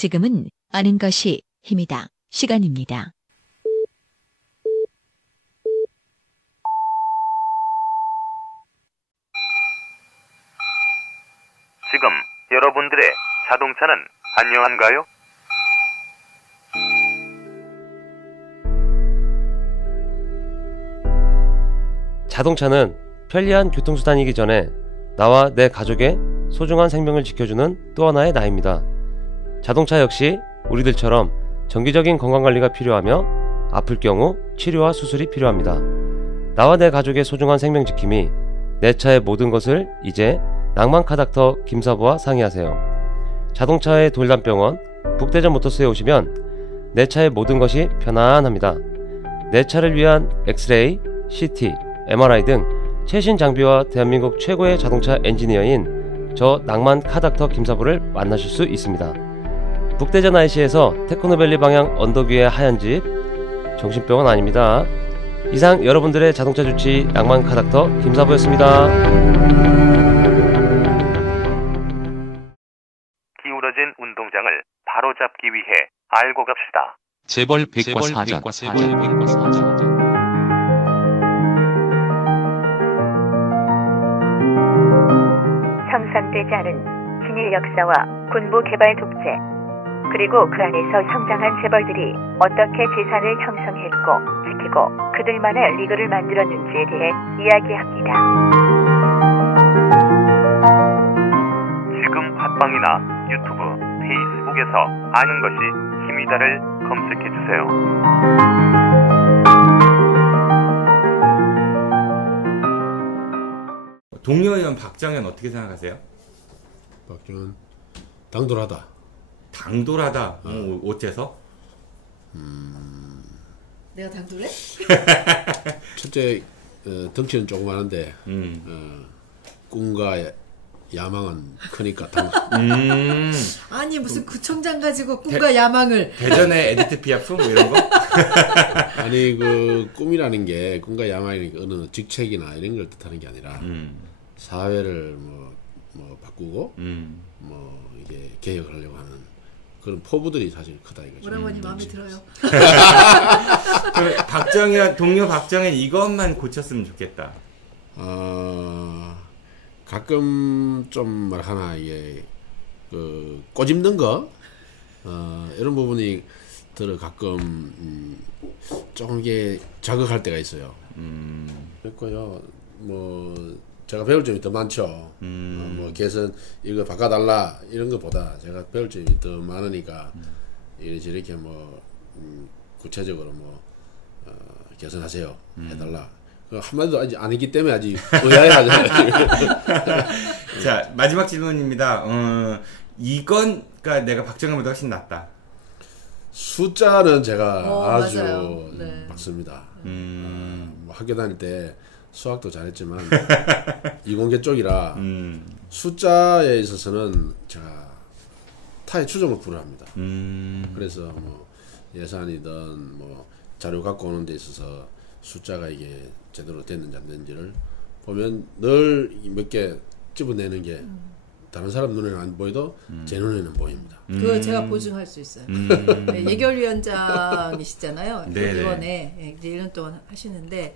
지금은 아는 것이 힘이다. 시간입니다. 지금 여러분들의 자동차는 안녕한가요? 자동차는 편리한 교통수단이기 전에 나와 내 가족의 소중한 생명을 지켜주는 또 하나의 나입니다. 자동차 역시 우리들처럼 정기적인 건강관리가 필요하며 아플 경우 치료와 수술이 필요합니다. 나와 내 가족의 소중한 생명 지킴이 내 차의 모든 것을 이제 낭만카 닥터 김사부와 상의하세요. 자동차의 돌담병원 북대전 모터스에 오시면 내 차의 모든 것이 편안합니다. 내 차를 위한 엑스레이, CT, MRI 등 최신 장비와 대한민국 최고의 자동차 엔지니어인 저 낭만 카닥터 김사부를 만나실 수 있습니다. 북대전 IC에서 테크노밸리 방향 언덕 위의 하얀 집, 정신병원 아닙니다. 이상 여러분들의 자동차 주치 낭만 카닥터 김사부였습니다. 기울어진 운동장을 바로잡기 위해 알고 갑시다. 재벌 백과 사전. 형성되지 않은 진일 역사와 군부 개발 독재, 그리고 그 안에서 성장한 재벌들이 어떻게 재산을 형성했고 지키고 그들만의 리그를 만들었는지에 대해 이야기합니다. 지금 팟빵이나 유튜브, 페이스북에서 아는 것이 힘이다를 검색해주세요. 동료 의원 박정현 어떻게 생각하세요? 박정현 당돌하다. 당돌하다. 어째서? 내가 당돌해? 첫째 덩치는 조그마한데 꿈과 야망은 크니까 아니 무슨 구청장 가지고 꿈과 야망을 대전의 에디트 피아프 뭐 이런 거? 아니 그 꿈이라는 게 꿈과 야망이 어느 직책이나 이런 걸 뜻하는 게 아니라 사회를 뭐 바꾸고 뭐 이게 개혁을 하려고 하는 그런 포부들이 사실 크다 이거죠. 오라버니 마음에 들어요. 박정현 동료 박정현 이것만 고쳤으면 좋겠다. 가끔 좀 말하나 이게 그 꼬집는 거 이런 부분이 들어 가끔 조금 이게 자극할 때가 있어요. 그랬고요. 뭐 제가 배울 점이 더 많죠. 뭐 개선 이거 바꿔달라 이런 것보다 제가 배울 점이 더 많으니까 이렇게 뭐 구체적으로 뭐 개선하세요 해달라. 한마디도 아직 아니기 때문에 아직 의아해하잖아요. 자 마지막 질문입니다. 이건 그러니까 내가 박정현보다 훨씬 낫다. 숫자는 제가 아주 네. 맞습니다. 뭐 학교 다닐 때 수학도 잘했지만 이공계 쪽이라 숫자에 있어서는 제가 타의 추종을 불허합니다. 그래서 뭐 예산이든 뭐 자료 갖고 오는 데 있어서 숫자가 이게 제대로 됐는지 안 됐는지를 보면 늘 몇 개 집어내는 게 다른 사람 눈에는 안 보여도 제 눈에는 보입니다. 그거 제가 보증할 수 있어요. 네, 예결위원장이시잖아요. 이번에 이제 1년 동안 하시는데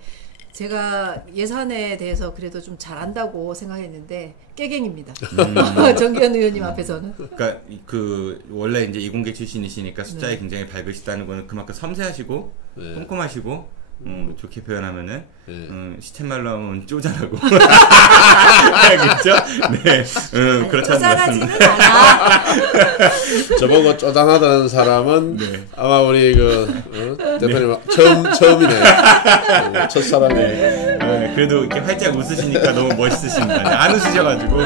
제가 예산에 대해서 그래도 좀 잘한다고 생각했는데 깨갱입니다. 정기현 의원님 앞에서는. 그러니까 그 원래 이제 이공계 출신이시니까 숫자에 굉장히 밝으시다는 거는 그만큼 섬세하시고 꼼꼼하시고 좋게 표현하면은 시쳇말로 하면 쪼잔하고 그렇죠? 네, 그렇다는 쪼잔하지는 않아. 저보고 쪼잔하다는 사람은 아마 우리 그 대표님 처음이네. 첫 사람이네. 그래도 이렇게 활짝 웃으시니까 너무 멋있으십니다. 안 웃으셔가지고.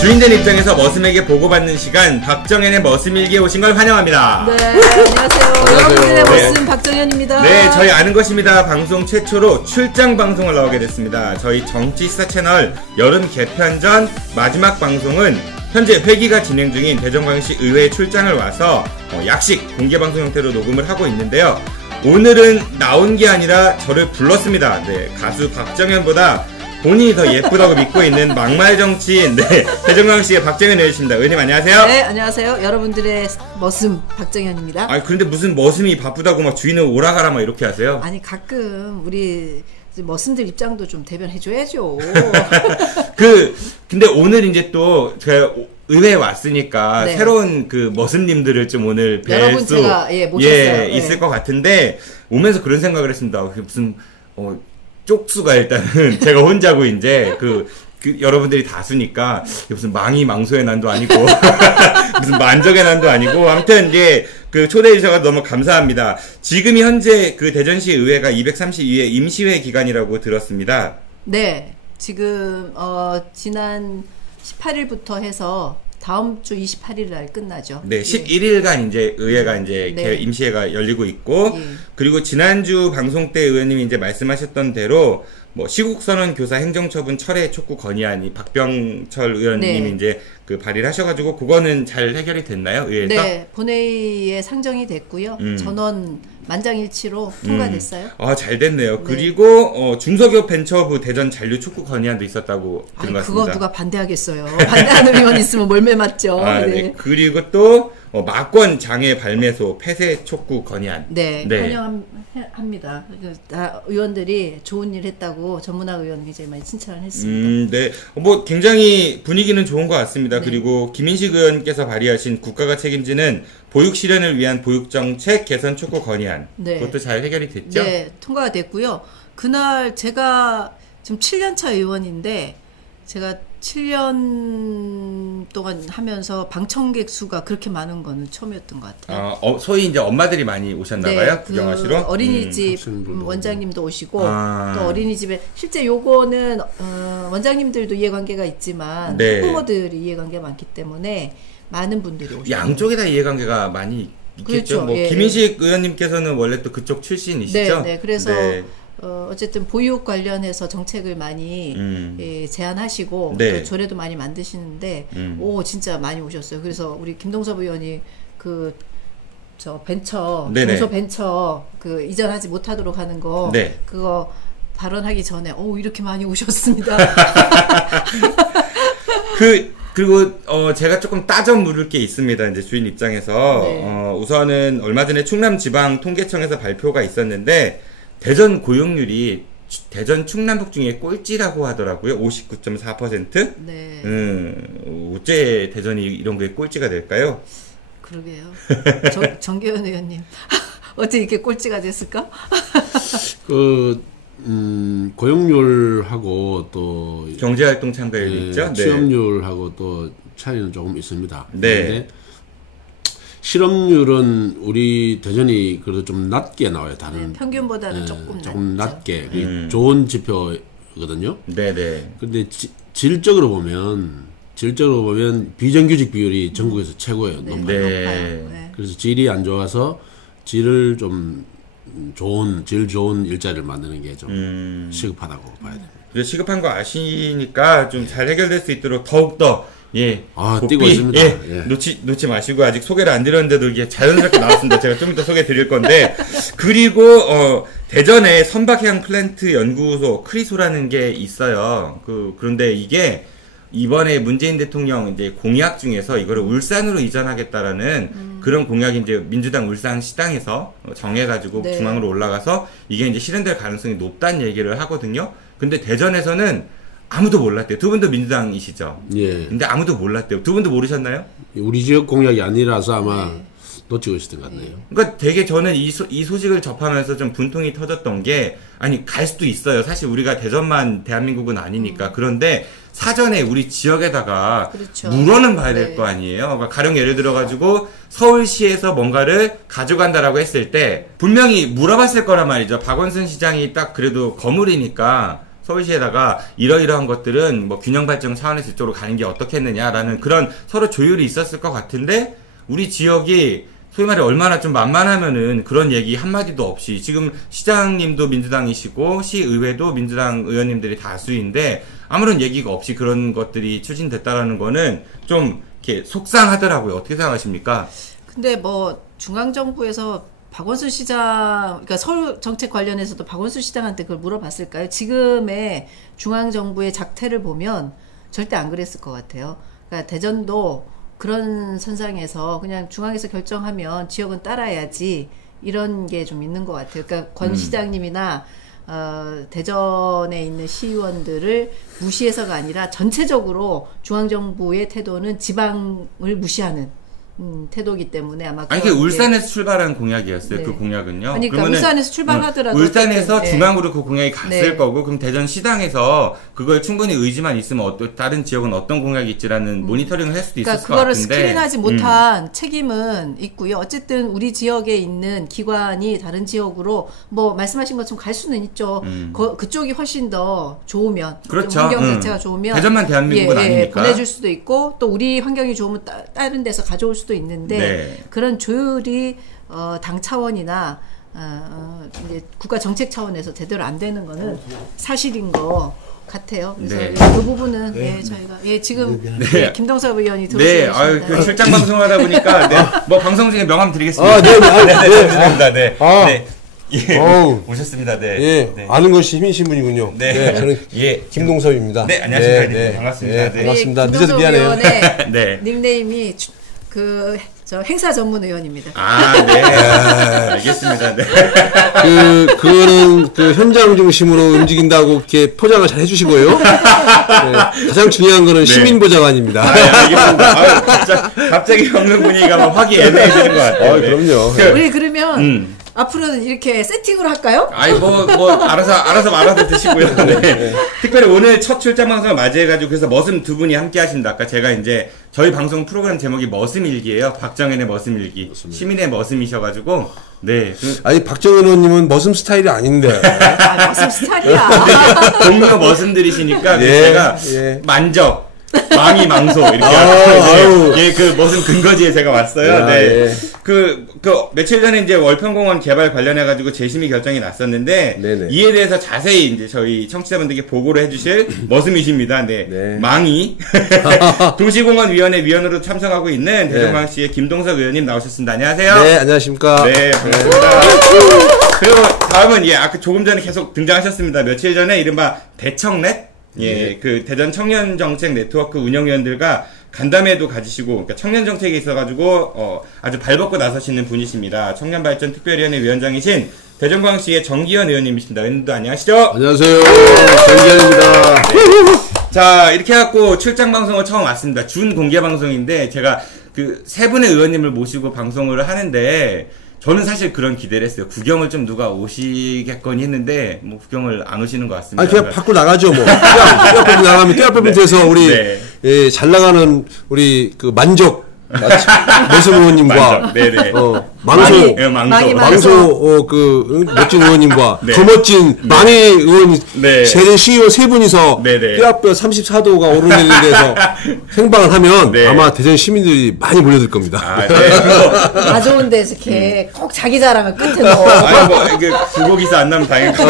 주인된 입장에서 머슴에게 보고받는 시간, 박정현의 머슴일기에 오신 걸 환영합니다. 네, 안녕하세요. 여러분들의 머슴 박정현입니다. 네, 저희 아는 것입니다 방송 최초로 출장 방송을 나오게 됐습니다. 저희 정치 시사 채널 여름 개편 전 마지막 방송은 현재 회기가 진행 중인 대전광역시 의회에 출장을 와서 약식 공개 방송 형태로 녹음을 하고 있는데요. 오늘은 나온 게 아니라 저를 불렀습니다. 네, 가수 박정현보다 본인이 더 예쁘다고 믿고 있는 막말 정치인, 네, 대정강씨의 박정현 의원이십니다. 의원님 안녕하세요. 네, 안녕하세요. 여러분들의 머슴 박정현입니다. 아, 그런데 무슨 머슴이 바쁘다고 막 주인을 오라가라 막 이렇게 하세요? 아니, 가끔 우리 머슴들 입장도 좀 대변해줘야죠. 근데 오늘 이제 또 제가 의회에 왔으니까 네. 새로운 그 머슴님들을 좀 오늘 여러분 뵐 수 제가 모셨어요. 있을 것 같은데 오면서 그런 생각을 했습니다. 무슨 쪽수가 일단은 제가 혼자고 이제 그 여러분들이 다수니까 무슨 망이망소의 난도 아니고 무슨 만적의 난도 아니고 아무튼 이제 그 초대해 주셔서 너무 감사합니다. 지금이 현재 그 대전시 의회가 232회 임시회 기간이라고 들었습니다. 네, 지금 지난 18일부터 해서 다음 주 28일 날 끝나죠. 네, 11일간 이제 의회가 이제 네. 임시회가 열리고 있고, 예. 그리고 지난주 방송 때 의원님이 이제 말씀하셨던 대로 뭐 시국선언 교사 행정처분 철회 촉구 건의안이 박병철 의원님이 네. 이제 그 발의를 하셔가지고 그거는 잘 해결이 됐나요, 의회에서? 네, 본회의에 상정이 됐고요. 전원 만장일치로 통과됐어요. 아, 잘 됐네요. 네. 그리고 중소기업 벤처부 대전 잔류 촉구 건의안도 있었다고 들은 것 같습니다. 그거 누가 반대하겠어요. 반대하는 의원 있으면 몰매 맞죠. 아, 네. 네. 그리고 또 마권 장애 발매소 폐쇄 촉구 건의안. 네, 네. 환영합니다. 다 의원들이 좋은 일 했다고 전문화 의원 굉장히 많이 칭찬을 했습니다. 네. 뭐 굉장히 분위기는 좋은 것 같습니다. 네. 그리고 김인식 의원께서 발의하신 국가가 책임지는 보육 실현을 위한 보육정책 개선 촉구 건의안. 네. 그것도 잘 해결이 됐죠? 네, 통과가 됐고요. 그날 제가 지금 7년차 의원인데 제가 7년 동안 하면서 방청객 수가 그렇게 많은 거는 처음이었던 것 같아요. 소위 이제 엄마들이 많이 오셨나봐요? 구경하시러? 어린이집 원장님도 오시고 또 어린이집에 실제 요거는 원장님들도 이해관계가 있지만 네. 학부모들이 이해관계가 많기 때문에 많은 분들이 오시고 양쪽에 다 이해관계가 많이 있겠죠. 그렇죠. 뭐 예, 김인식 의원님께서는 원래 또 그쪽 출신이시죠? 네, 그래서 네. 어쨌든 보육 관련해서 정책을 많이 제안하시고 네. 또 조례도 많이 만드시는데 진짜 많이 오셨어요. 그래서 우리 김동섭 의원이 벤처 네네. 중소벤처 이전하지 못하도록 하는 거 네. 그거 발언하기 전에 이렇게 많이 오셨습니다. 그리고 제가 조금 따져 물을 게 있습니다. 이제 주인 입장에서 네. 우선은 얼마 전에 충남지방통계청에서 발표가 있었는데 대전 고용률이 대전 충남북 중에 꼴찌라고 하더라고요. 59.4%. 네. 어째 대전이 이런 거에 꼴찌가 될까요? 그러게요. 정계현 의원님 어떻게 이렇게 꼴찌가 됐을까? 고용률하고 또 경제활동 참가율이 있죠. 네. 취업률하고 또 차이는 조금 있습니다. 네. 실업률은 우리 대전이 그래도 좀 낮게 나와요. 다른 평균보다는 조금 낮게 좋은 지표거든요. 네네. 근데 질적으로 보면 비정규직 비율이 전국에서 최고예요. 네. 높아요. 네. 그래서 질이 안 좋아서 질을 좀 질 좋은 일자리를 만드는 게 좀 시급하다고 봐야 됩니다. 시급한 거 아시니까 좀 잘 해결될 수 있도록 더욱더 뛰고 있습니다. 놓지 마시고 아직 소개를 안 드렸는데도 이게 자연스럽게 나왔습니다. 제가 좀 이따 소개 드릴 건데 그리고 대전에 선박해양 플랜트 연구소 크리소라는 게 있어요. 그런데 이게 이번에 문재인 대통령 이제 공약 중에서 이거를 울산으로 이전하겠다라는 그런 공약이 이제 민주당 울산 시당에서 정해가지고 네. 중앙으로 올라가서 이게 이제 실현될 가능성이 높다는 얘기를 하거든요. 근데 대전에서는 아무도 몰랐대요. 두 분도 민주당이시죠? 예. 근데 아무도 몰랐대요. 두 분도 모르셨나요? 우리 지역 공약이 아니라서 아마 놓치고 있었던 것 같네요. 그러니까 되게 저는 이 소식을 접하면서 좀 분통이 터졌던 게 갈 수도 있어요. 사실 우리가 대전만 대한민국은 아니니까. 그런데 사전에 우리 지역에다가 그렇죠. 물어는 봐야 될 거 아니에요. 그러니까 가령 예를 들어가지고 서울시에서 뭔가를 가져간다라고 했을 때 분명히 물어봤을 거란 말이죠. 박원순 시장이 딱 그래도 거물이니까 서울시에다가 이러이러한 것들은 뭐 균형 발전 차원에서 이쪽으로 가는 게 어떻겠느냐라는 그런 서로 조율이 있었을 것 같은데 우리 지역이 소위 말해 얼마나 좀 만만하면은 그런 얘기 한마디도 없이 지금 시장님도 민주당이시고 시의회도 민주당 의원님들이 다수인데 아무런 얘기가 없이 그런 것들이 추진됐다라는 거는 좀 이렇게 속상하더라고요. 어떻게 생각하십니까? 근데 뭐 중앙정부에서 박원순 시장, 그러니까 서울 정책 관련해서도 박원순 시장한테 그걸 물어봤을까요? 지금의 중앙정부의 작태를 보면 절대 안 그랬을 것 같아요. 그러니까 대전도 그런 선상에서 그냥 중앙에서 결정하면 지역은 따라야지 이런 게 좀 있는 것 같아요. 그러니까 권 시장님이나 대전에 있는 시의원들을 무시해서가 아니라 전체적으로 중앙정부의 태도는 지방을 무시하는 태도기 때문에 아마 아니, 그게 울산에서 출발한 공약이었어요. 네. 그 공약은요. 아니, 그러니까 울산에서 출발하더라도 울산에서 중앙으로 그 공약이 갔을 거고, 그럼 대전 시당에서 그걸 충분히 의지만 있으면 다른 지역은 어떤 공약이 있지라는 모니터링을 할 수도 있을 것 같은데. 그거를 스크린하지 못한 책임은 있고요. 어쨌든 우리 지역에 있는 기관이 다른 지역으로 뭐 말씀하신 것처럼 갈 수는 있죠. 그쪽이 훨씬 더 좋으면, 그렇죠. 환경 자체가 좋으면 대전만 대한민국은 아니니까 보내줄 수도 있고 또 우리 환경이 좋으면 다른 데서 가져올 수도 있는데 네. 그런 조율이 당 차원이나 이제 국가 정책 차원에서 제대로 안 되는 거는 사실인 거 같아요. 그래서 네. 그 부분은 저희가 지금 김동섭 의원이 들어오셨습니다. 네, 그 출장 방송하다 보니까 뭐 방송 중에 명함 드리겠습니다. 네. 오셨습니다. 네. 예, 네. 아는 것이 힘이신 분이군요. 네. 저는 김동섭입니다. 네, 안녕하십니까. 네. 반갑습니다. 네, 반갑습니다. 김동섭 늦어서 미안해요. 의원의 네. 닉네임이 저 행사 전문 의원입니다. 네. 알겠습니다. 네. 그거는 현장 중심으로 움직인다고 이렇게 포장을 잘 해주시고요. 가장 중요한 거는 시민 보좌관입니다. 알겠습니다. 갑자기 겪는 분위기가 막 화기애애해지는 것 같아요. 그럼요. 우리 그러면 앞으로는 이렇게 세팅을 할까요? 알아서 말아서 드시고요. 네. 특별히 오늘 첫 출장 방송을 맞이해가지고 그래서 머슴 두 분이 함께 하십니다. 아까 제가 이제 저희 방송 프로그램 제목이 머슴일기예요. 박정현의 머슴일기. 시민의 머슴이셔가지고 네. 아니 박정현 의원님은 머슴 스타일이 아닌데. 머슴 스타일이야. 동료 머슴들이시니까 제가 만적. 망이망소 이렇게 그 무슨 근거지에 제가 왔어요. 네. 그 며칠 전에 이제 월평공원 개발 관련해 가지고 재심의 결정이 났었는데 네네. 이에 대해서 자세히 이제 저희 청취자분들께 보고를 해주실 머슴이십니다. 네. 망이 도시공원위원회 위원으로 참석하고 있는 대전광역시의 김동석 의원님 나오셨습니다. 안녕하세요. 네, 안녕하십니까. 네, 반갑습니다. 그리고 다음은 아까 조금 전에 계속 등장하셨습니다. 며칠 전에 이른바 대청넷. 그 대전 청년 정책 네트워크 운영위원들과 간담회도 가지시고, 그러니까 청년 정책에 있어가지고 아주 발벗고 나서시는 분이십니다. 청년발전 특별위원회 위원장이신 대전광역시의 정기현 의원님이십니다. 의원님도 안녕하시죠? 안녕하세요. 정기현입니다. 네. 자, 이렇게 해갖고 출장 방송을 처음 왔습니다. 준 공개 방송인데 제가 그 세 분의 의원님을 모시고 방송을 하는데. 저는 사실 그런 기대를 했어요. 구경을 좀 누가 오시겠거니 했는데, 뭐, 구경을 안 오시는 것 같습니다. 아니, 그냥 밖으로 나가죠, 뭐. 떼어빼면 나가면 떼어빼면 돼서 우리, 잘 나가는 우리 그 만족. 머슴 의원님과 망소 멋진 의원님과 더 멋진 망의 의원 세대 시의원 세 분이서 뼈아뼈 34도가 오르내는 데서 생방을 하면 아마 대전 시민들이 많이 몰려들 겁니다. 다 좋은 데서 이렇게 꼭 자기 자랑을 끝에 넣어. 불고기서 안 나면 다행이고.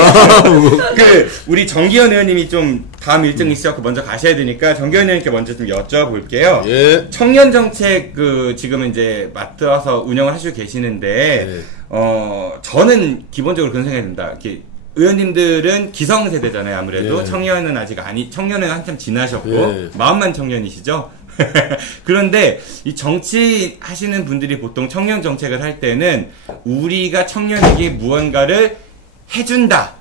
우리 정기현 의원님이 좀 다음 일정이 있어서 먼저 가셔야 되니까 정기현 의원님께 먼저 좀 여쭤볼게요. 청년 정책 지금 이제 맡아서 운영을 하시고 계시는데 저는 기본적으로 그런 생각이 듭니다. 이렇게 의원님들은 기성세대잖아요. 아무래도 청년은 아직 청년은 한참 지나셨고 마음만 청년이시죠. 그런데 이 정치 하시는 분들이 보통 청년 정책을 할 때는 우리가 청년에게 무언가를 해준다.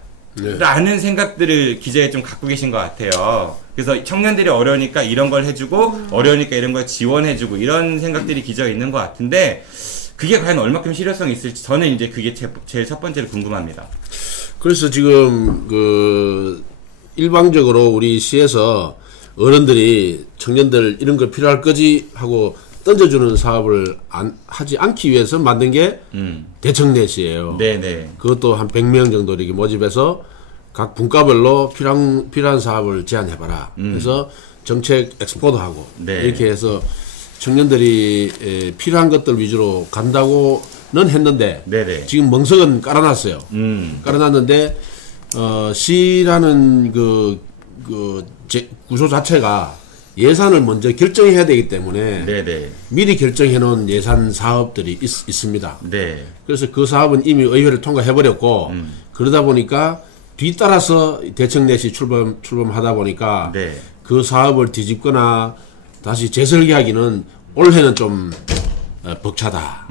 라는 생각들을 기재에 좀 갖고 계신 것 같아요. 그래서 청년들이 어려우니까 이런 걸 해주고 어려우니까 이런 걸 지원해주고 이런 생각들이 기재가 있는 것 같은데 그게 과연 얼마큼 실효성이 있을지 저는 이제 그게 제일 첫 번째로 궁금합니다. 그래서 지금 일방적으로 우리 시에서 어른들이 청년들 이런 거 필요할 거지 하고 던져주는 사업을 하지 않기 위해서 만든 게 대청넷이에요. 네네. 그것도 한 100명 정도 이렇게 모집해서 각 분과별로 필요한 사업을 제안해봐라. 그래서 정책 엑스포도 하고 이렇게 해서 청년들이 필요한 것들 위주로 간다고는 했는데 지금 멍석은 깔아놨어요. 깔아놨는데 시라는 구조 자체가 예산을 먼저 결정해야 되기 때문에 네네. 미리 결정해 놓은 예산 사업들이 있습니다. 네. 그래서 그 사업은 이미 의회를 통과해버렸고 그러다 보니까 뒤따라서 대청넷이 출범하다 보니까 네. 그 사업을 뒤집거나 다시 재설계하기는 올해는 좀 벅차다.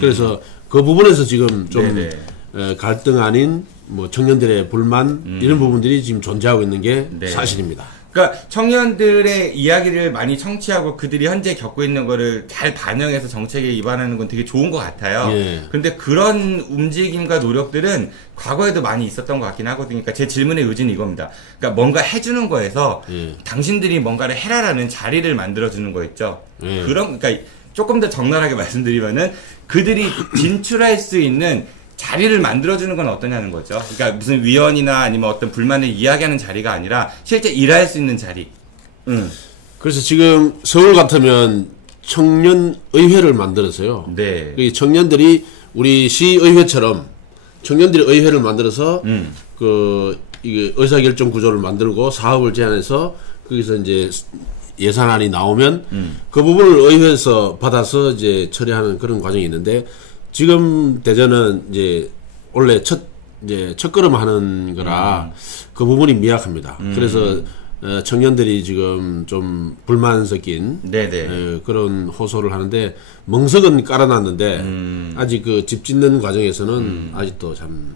그래서 그 부분에서 지금 좀 갈등 아닌 뭐 청년들의 불만 이런 부분들이 지금 존재하고 있는 게 네. 사실입니다. 그러니까 청년들의 이야기를 많이 청취하고 그들이 현재 겪고 있는 거를 잘 반영해서 정책에 입안하는 건 되게 좋은 것 같아요. 근데 그런 움직임과 노력들은 과거에도 많이 있었던 것 같긴 하거든요. 그러니까 제 질문의 요지는 이겁니다. 그러니까 뭔가 해주는 거에서 당신들이 뭔가를 해라라는 자리를 만들어주는 거 있죠. 그러니까 조금 더 적나라하게 말씀드리면은 그들이 진출할 수 있는 자리를 만들어주는 건 어떠냐는 거죠. 그러니까 무슨 위원이나 아니면 어떤 불만을 이야기하는 자리가 아니라 실제 일할 수 있는 자리. 그래서 지금 서울 같으면 청년의회를 만들어서요. 네. 청년들이 우리 시의회처럼 청년들이 의회를 만들어서 이게 의사결정 구조를 만들고 사업을 제안해서 거기서 이제 예산안이 나오면 그 부분을 의회에서 받아서 이제 처리하는 그런 과정이 있는데 지금 대전은 이제 원래 첫 걸음 하는 거라 그 부분이 미약합니다. 그래서 청년들이 지금 좀 불만 섞인 그런 호소를 하는데 멍석은 깔아놨는데 아직 그 집 짓는 과정에서는 아직도 참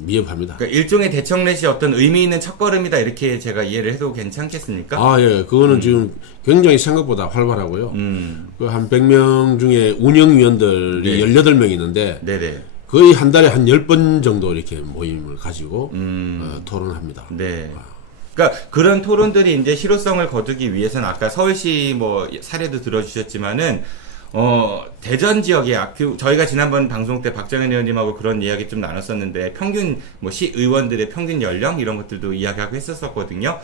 미흡합니다. 그러니까 일종의 대청렛이 어떤 의미 있는 첫걸음이다 이렇게 제가 이해를 해도 괜찮겠습니까? 아, 예. 그거는 지금 굉장히 생각보다 활발하고요. 그 한 100명 중에 운영위원들이 18명 있는데 거의 한 달에 한 10번 정도 이렇게 모임을 가지고 토론합니다. 네. 그러니까 그런 토론들이 이제 실효성을 거두기 위해서는 아까 서울시 뭐 사례도 들어주셨지만은 대전 지역에 저희가 지난번 방송 때 박정현 의원님하고 그런 이야기 좀 나눴었는데 평균 뭐 시의원들의 평균 연령 이런 것들도 이야기하고 했었거든요.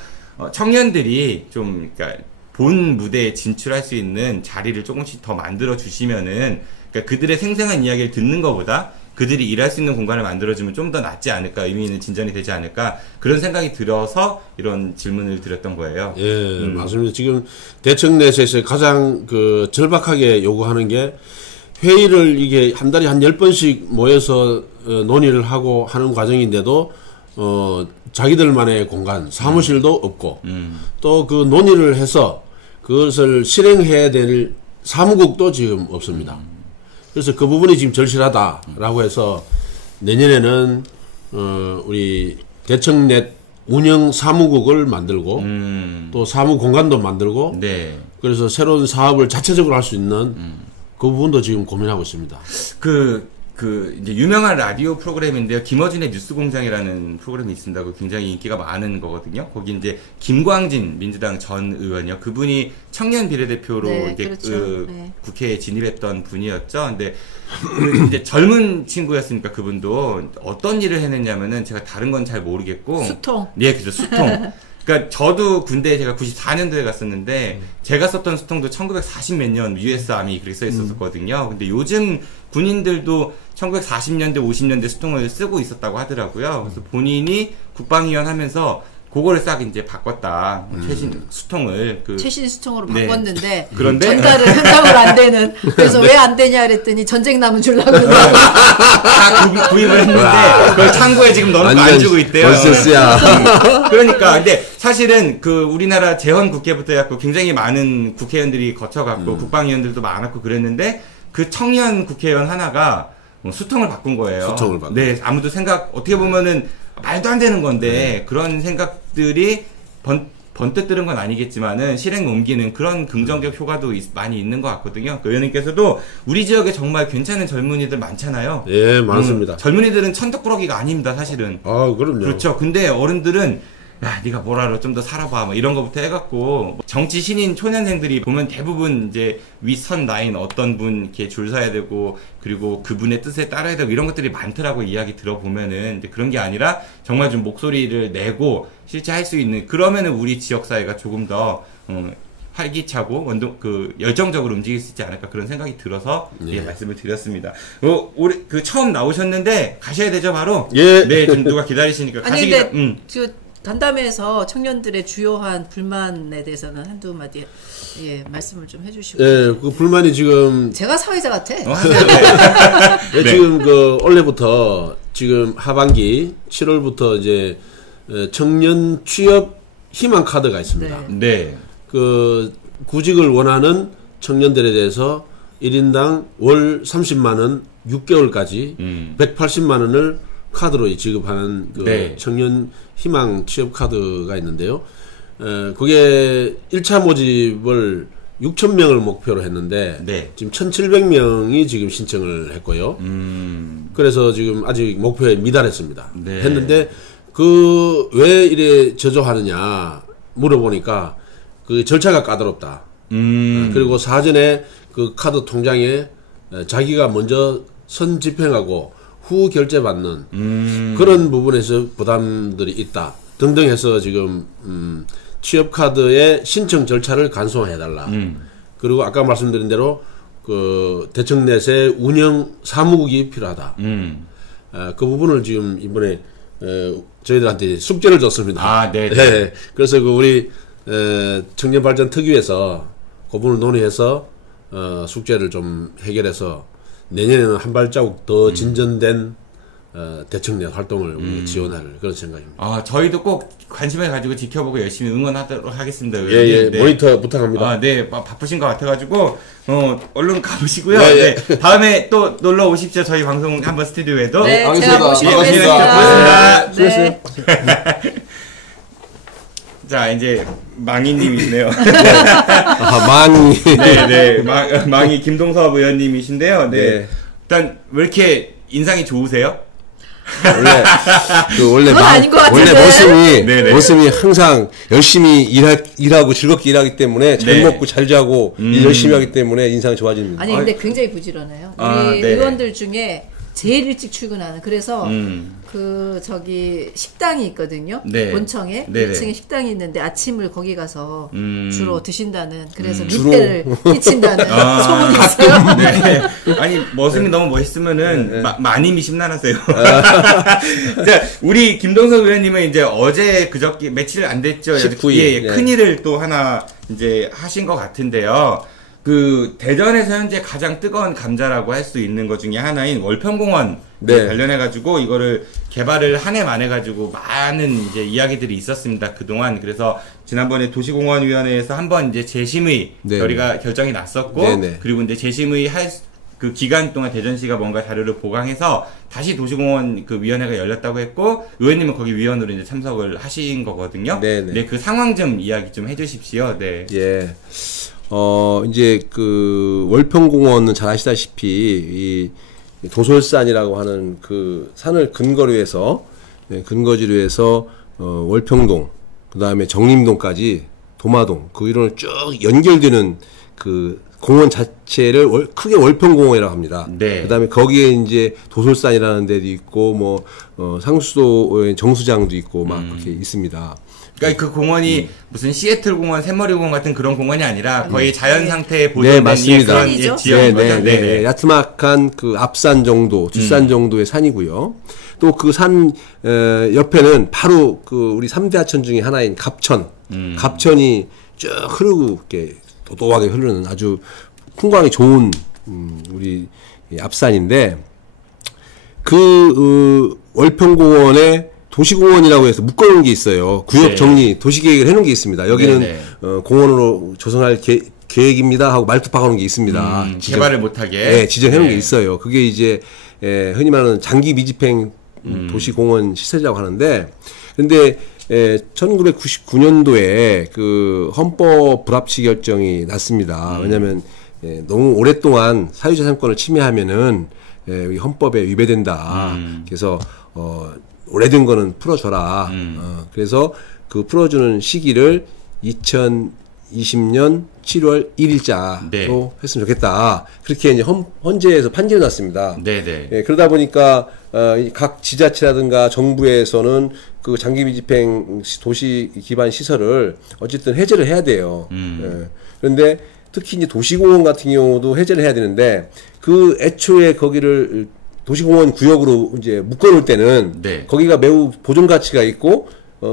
청년들이 좀 그러니까 본 무대에 진출할 수 있는 자리를 조금씩 더 만들어 주시면은 그러니까 그들의 생생한 이야기를 듣는 것보다 그들이 일할 수 있는 공간을 만들어주면 좀 더 낫지 않을까, 의미 있는 진전이 되지 않을까, 그런 생각이 들어서 이런 질문을 드렸던 거예요. 예, 맞습니다. 지금 대청넷에서 가장 그 절박하게 요구하는 게 회의를 이게 한 달에 한 10번씩 모여서 논의를 하고 하는 과정인데도 자기들만의 공간, 사무실도 없고 또 그 논의를 해서 그것을 실행해야 될 사무국도 지금 없습니다. 그래서 그 부분이 지금 절실하다라고 해서 내년에는 우리 대청넷 운영 사무국을 만들고 또 사무 공간도 만들고 그래서 새로운 사업을 자체적으로 할 수 있는 그 부분도 지금 고민하고 있습니다. 이제 유명한 라디오 프로그램인데요. 김어준의 뉴스공장이라는 프로그램이 있습니다. 그 굉장히 인기가 많은 거거든요. 거기 이제 김광진 민주당 전 의원이요. 그분이 청년 비례대표로 이제 그렇죠. 국회에 진입했던 분이었죠. 근데 이제 젊은 친구였으니까 그분도 어떤 일을 했느냐면은 제가 다른 건 잘 모르겠고. 수통. 네, 그죠. 수통. 그러니까 저도 군대에 제가 94년도에 갔었는데 제가 썼던 수통도 1940 몇 년 US 아미 그렇게 써 있었거든요. 근데 요즘 군인들도 1940년대 50년대 수통을 쓰고 있었다고 하더라고요. 그래서 본인이 국방위원 하면서 그거를 싹 이제 바꿨다. 최신 수통을 최신 수통으로 바꿨는데 그런데 전달을 한다고 안 되는. 그래서 왜 안 되냐 그랬더니 전쟁 나면 주려고 다 구입을 했는데 그걸 창고에 지금 넣어놓고 안 주고 있대요. 그러니까 근데 사실은 우리나라 재헌 국회부터 해갖고 굉장히 많은 국회의원들이 거쳐갖고 국방위원들도 많았고 그랬는데 그 청년 국회의원 하나가 수통을 바꾼 거예요. 수통을 바꾼. 네, 아무도 어떻게 보면은 말도 안 되는 건데 그런 생각들이 번뜩 들은 건 아니겠지만은 실행 옮기는 그런 긍정적 효과도 많이 있는 것 같거든요. 그 의원님께서도 우리 지역에 정말 괜찮은 젊은이들 많잖아요. 예, 많습니다. 젊은이들은 천덕꾸러기가 아닙니다, 사실은. 아, 그럼요. 그렇죠. 근데 어른들은 야, 네가 뭘 알아? 좀 더 살아봐. 뭐 이런 거부터 해갖고 정치 신인 초년생들이 보면 대부분 이제 윗선 라인 어떤 분 이렇게 줄 서야 되고 그리고 그분의 뜻에 따라야 되고 이런 것들이 많더라고 이야기 들어보면은 근데 그런 게 아니라 정말 좀 목소리를 내고 실제 할 수 있는 그러면은 우리 지역 사회가 조금 더 활기차고 열정적으로 움직일 수 있지 않을까 그런 생각이 들어서 말씀을 드렸습니다. 처음 나오셨는데 가셔야 되죠 바로. 예. 네, 좀 누가 기다리시니까 가시기. 간담회에서 청년들의 주요한 불만에 대해서는 한두 마디 말씀을 좀 해주시고. 네, 그 불만이 지금 제가 사회자 같아. 네. 지금 그 올해부터 지금 하반기 7월부터 이제 청년 취업 희망 카드가 있습니다. 네. 그 구직을 원하는 청년들에 대해서 1인당 월 30만 원 6개월까지 180만 원을 카드로 지급하는 그 청년 희망 취업 카드가 있는데요. 그게 1차 모집을 6,000명을 목표로 했는데 지금 1,700명이 지금 신청을 했고요. 그래서 지금 아직 목표에 미달했습니다. 했는데 그 왜 이래 저조하느냐 물어보니까 그 절차가 까다롭다. 그리고 사전에 그 카드 통장에 자기가 먼저 선 집행하고 후 결제받는 그런 부분에서 부담들이 있다 등등 해서 지금 취업카드의 신청 절차를 간소화해달라. 그리고 아까 말씀드린 대로 그 대청넷의 운영 사무국이 필요하다. 그 부분을 지금 이번에 저희들한테 숙제를 줬습니다. 네. 그래서 그 우리 청년발전특위에서 그 부분을 논의해서 숙제를 좀 해결해서 내년에는 한 발자국 더 진전된 대청net 활동을 우리가 지원할 그런 생각입니다. 저희도 꼭 관심을 가지고 지켜보고 열심히 응원하도록 하겠습니다. 네. 모니터 부탁합니다. 네, 바쁘신 것 같아가지고 얼른 가보시고요. 다음에 또 놀러 오십시오. 저희 방송 한번 스튜디오에도. 네, 알겠습니다. 고맙습니다. 고맙습니다. 자, 이제 망이님이시네요. 망이. 네. 망이 김동섭 의원님이신데요. 네. 일단 왜 이렇게 인상이 좋으세요? 원래 모습이 항상 열심히 일하고 즐겁게 일하기 때문에 잘 먹고 잘 자고 일 열심히 하기 때문에 인상이 좋아집니다. 아니 근데 굉장히 부지런해요. 우리 의원들 중에 제일 일찍 출근하는. 그래서 그 저기 식당이 있거든요. 본청에 1층에 식당이 있는데 아침을 거기 가서 주로 드신다는. 그래서 윗대를 끼친다는 소문이 있어요. 아니 모습이 너무 멋있으면은 마님이 심란하세요. 자, 우리 김동석 의원님은 이제 어제 그저께 며칠 안 됐죠. 19일. 큰 일을 또 하나 이제 하신 것 같은데요. 그 대전에서 현재 가장 뜨거운 감자라고 할 수 있는 것 중에 하나인 월평공원 관련해 가지고 이거를 개발을 한 해 만에 가지고 많은 이제 이야기들이 있었습니다. 그동안. 그래서 지난번에 도시공원위원회에서 한번 이제 재심의 결의가 결정이 났었고 그리고 이제 재심의 할 그 기간 동안 대전시가 뭔가 자료를 보강해서 다시 도시공원 그 위원회가 열렸다고 했고 의원님은 거기 위원으로 이제 참석을 하신 거거든요. 네, 그 상황 좀 이야기 좀 해주십시오. 네. 이제 그 월평공원은 잘 아시다시피 이 도솔산이라고 하는 그 산을 근거로 해서 월평동, 그 다음에 정림동까지 도마동 그 이론을 쭉 연결되는 그 공원 자체를 크게 월평공원이라고 합니다. 그 다음에 거기에 이제 도솔산이라는 데도 있고 상수도에 정수장도 있고 막 그렇게 있습니다. 그러니까 그 공원이 무슨 시애틀 공원, 샘머리 공원 같은 그런 공원이 아니라 거의 자연 상태에 보존된 그런 지역이죠. 야트막한 그 앞산 정도, 뒷산 정도의 산이고요. 또 그 산 옆에는 바로 그 우리 3대 하천 중에 하나인 갑천, 갑천이 쭉 흐르고 이렇게 도도하게 흐르는 아주 풍광이 좋은 우리 앞산인데 그 월평공원에 도시공원이라고 해서 묶어놓은 게 있어요. 구역 정리, 도시계획을 해놓은 게 있습니다. 여기는 공원으로 조성할 계획입니다 하고 말투 박아놓은 게 있습니다. 개발을 못하게. 네, 지정해놓은 게 있어요. 그게 이제 흔히 말하는 장기 미집행 도시공원 시설이라고 하는데, 근데 1999년도에 그 헌법 불합치 결정이 났습니다. 왜냐하면 너무 오랫동안 사유재산권을 침해하면은 이 헌법에 위배된다. 그래서 오래된 거는 풀어줘라. 그래서 그 풀어주는 시기를 2020년 7월 1일자로 했으면 좋겠다. 그렇게 이제 헌재에서 판결이 났습니다. 그러다 보니까 각 지자체라든가 정부에서는 그 장기 미집행 도시 기반 시설을 어쨌든 해제를 해야 돼요. 그런데 특히 이제 도시공원 같은 경우도 해제를 해야 되는데 그 애초에 거기를 도시공원 구역으로 이제 묶어놓을 때는 거기가 매우 보존 가치가 있고